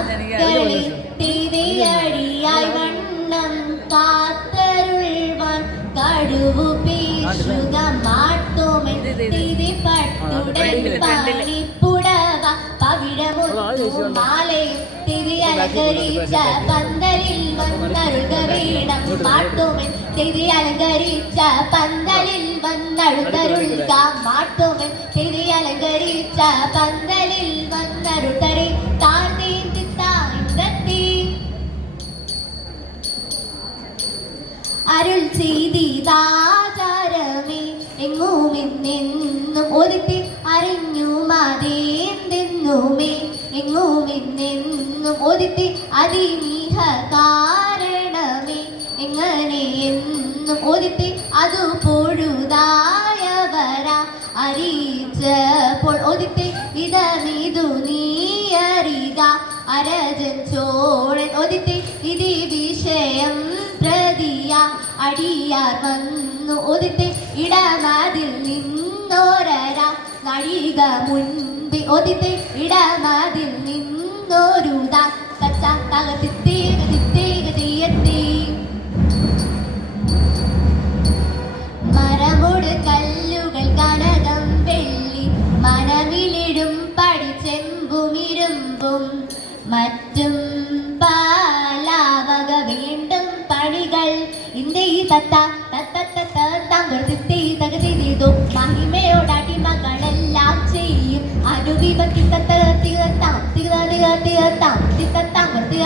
മക്കളിൽ തിരിയടിയായി വണ്ണം കാത്തരുൾവാൻ കടുവു പേശുക മാട്ടുമേ തിരിപ്പട്ടുടൻ പാണിപ്പുടവ പവിഴമുത്തും മാലയും തിരിയലങ്കരിച്ച പന്തലിൽ വന്നഴുക വീണം പാട്ടുമേ തിരിയലങ്കരിച്ച പന്തലിൽ വന്നഴുതരുൾക മാട്ടുമേ തിരിയലങ്കരിച്ച പന്തലിൽ വന്നഴുതറി താഴ്ത്തി അരുൾ ചെയ്താചാരമേ എങ്ങുമെന്നെന്നും ഒതുത്തി അറിഞ്ഞു മതേന്തെന്നുമേ എങ്ങുമെന്നെന്നും ഒതുത്തി അതിമീഹ കാരണമേ എങ്ങനെ എന്നും ഒതുത്തി അതു പൊഴുതായവരാ അറിയിച്ചപ്പോൾ ഒതുത്തി ഇതമിതു നീ അറിയുക അരജൻ ചോഴൻ ഒതുത്തി ഇതി വിഷയം പ്രതിയ അടിയാർ വന്നു ഒതുത്തി ഇടമതിൽ നിന്നോരര നടിക മുൻപി ഒതുത്തി ഇടമതിൽ നിന്നോരുത തച്ച തകത്തിത്തേക തിത്തേക തീയത്തി മരമുട് കല്ലുകൾ കനകം വെള്ളി മനമിലിടും പഠിച്ചെമ്പുമിരുമ്പും മറ്റും പാലാവക വീണ്ടും പണികൾ ഇന്ത്യ തത്ത തത്തത്തത്തങ്ങർത്തി തകതിരിതും മഹിമയോടാട്ടി മകളെല്ലാം ചെയ്യും അനുവിമത്തി തത്തത്താം തികത്താം തിത്തത്താങ്ങർത്തി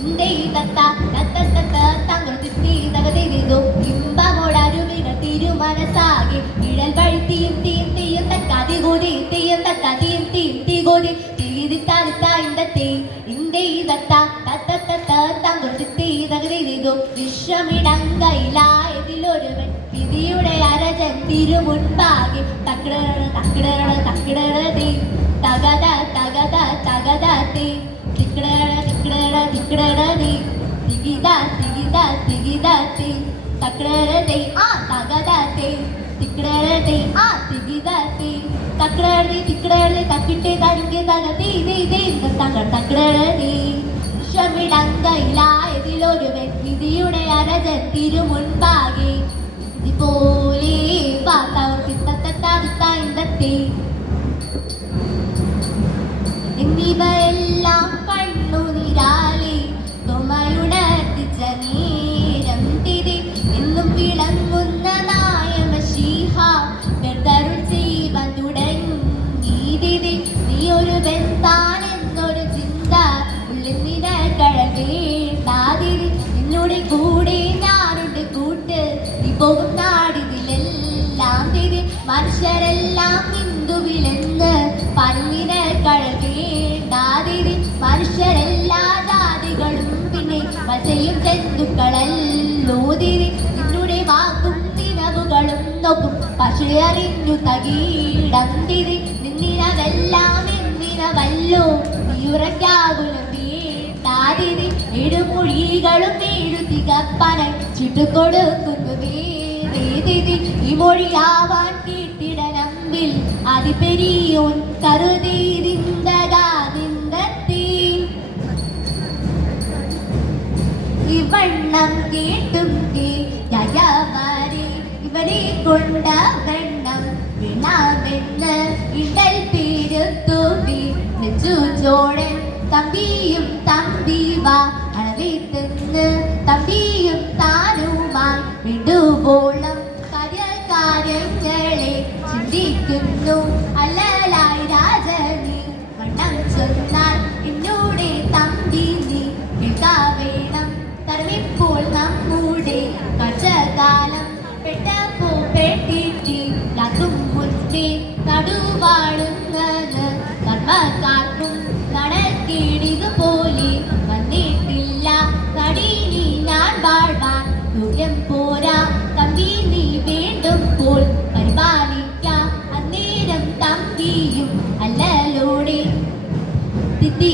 ഇന്ത്യ തത്ത തത്തത്തങ്ങർത്തി തകതിരിതും ഇമ്പമോടരുവികൾ തിരുമനസാകെ ഇഴൽ വഴി തീയും തീയും തീയും തക്കാതി കൂടി തീയും തക്കാതിയും തീയും തീ കൂടി വിശ്വമിടങ്കയിലായതിലൊരുവൻ വിധിയുടെ അരജൻ തിരുമുൻപാകെ തകിടതി തകത തകത തകതത്തി തികിടതി തികിത തികിത തികിതത്തി തകിടതി ആ തകതത്തി തികിടതി ആ തികിതത്തി തകിടതി തികിടതി തക്കിട്ട് തനിക്ക് തകതി തകിടതി വിശ്വമിടങ്കയിലായതിലൊരുവൻ വിധിയുടെ അരജൻ തിരുമുൻപാകെ ഇതുപോലെ എന്നിവയെല്ലാം കണ്ണുനിരാലി തൊമയുണർത്തിച്ച നേരം തിരി എന്നും വിളങ്ങുന്ന നായമശീഹ വെറുതരുൾ ചെയ്യുവാൻ തുടങ്ങി തിരി നീ ഒരു ബന്ധാനെന്നൊരു ചിന്ത ഉള്ളിൽ നിനക്കഴകേണ്ടാതിരി നിന്നോട് കൂടെ ഞാനുണ്ട് കൂട്ട് നീ പോകും നാടിതിലെല്ലാം തിരി മനുഷ്യരെല്ലാം ഹിന്ദുവിലെന്ന് പല്ലിനക്കഴകേണ്ടാതിരി മനുഷ്യരെല്ലാ ജാതികളും പിന്നെ മത്സ്യം ജന്തുക്കളല്ലോ തിരി നിന്നുടെ വാക്കും തിനവുകളും നോക്കും പക്ഷേ അറിഞ്ഞു തകീടം തിരി നിന്നിനതെല്ലാം എന്തിനവല്ലോ നീയുറക്കാകുലം വീട്ടാതിരി ഏഴുമൊഴികളും ഏഴു തികപ്പന ചുട്ടുകൊടുക്കുന്നു വേദിതി ഈ മൊഴിയാവാൻ കേട്ടിടനമ്പിൽ അതിപെരിയോൻ കരുതിരിന്തകാതിന്ദത്തി ഇവണ്ണം കേട്ടും യയവരെ ഇവരെ കൊണ്ട വെണ്ണം വിണാമെന്ന് ഇടൽ പേരുത്തൂവി നെഞ്ചു ചോഴൻ തമ്പിയും തമ്പിവാ അളവിത്തുന്ന് തമ്പിയും താനുമായി വിടുവോളം കാര്യങ്ങളെ ചിന്തിക്കുന്നു അല്ലലായി രാജനി വണ്ണം ചൊന്നാൽ എന്നോടെ തമ്പി നീ കേൾക്കാ വേണം തരവിപ്പോൾ നമ്മുടെ കച്ചകാലം പെട്ടപ്പോ പെട്ടിട്ടി ലാത്തും മുറ്റി നടുവാടുന്നത് കർമ്മക്കാർക്കും നടക്കിടിതുപോലെ വന്നിട്ടില്ല കടീനി ഞാൻ വാഴ്വാൻ യോഗ്യം പോരാ തമ്പി നീ വേണ്ടുമ്പോൾ പരിപാലിക്കാം അന്നേരം തമ്പിയും അല്ലലോടെ തിത്തി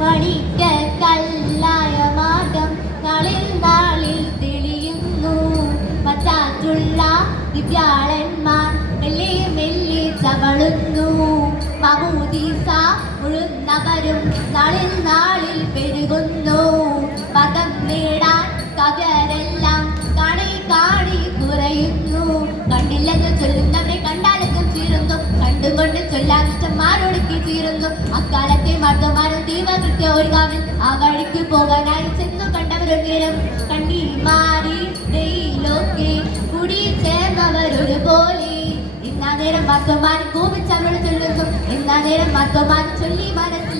പണിക്ക കല്ലായ മാർഗം നാളിൽ തെളിയുന്നു മറ്റാറ്റുള്ള ദിവ്യാളന്മാർ മെല്ലെ മെല്ലെ അവരും നാളിൽ നാളിൽ പെരുകുന്നു. പദം നേടാൻ കവരെല്ലാം കാണി കാണി കുറയുന്നു. കണ്ടില്ലെന്ന് ചൊല്ലുന്നവരെ കണ്ടാലൊക്കെ ചീരുന്നു. കണ്ടുകൊണ്ട് ചൊല്ലാൻ ഇഷ്ടന്മാരൊടുക്കി തീരുന്നു. അക്കാലത്തെ മർദ്ദമാരും ദീപകൃത്യ ഒരു കാവിൽ ആ വഴിക്ക് പോകാനായി ചെന്നു കണ്ടവരൊന്നേരം കണ്ണി മാറി ഡെയിലൊക്കെ കൂടി ചേർന്നവരൊരുപോലെ. ഇന്നാ നേരം മർദ്ദമാൻ കോപിച്ചവരോട് ചൊല്ലുന്നു. എന്നാ നേരം മർദ്ദമാൻ ചൊല്ലി മനസ്സ്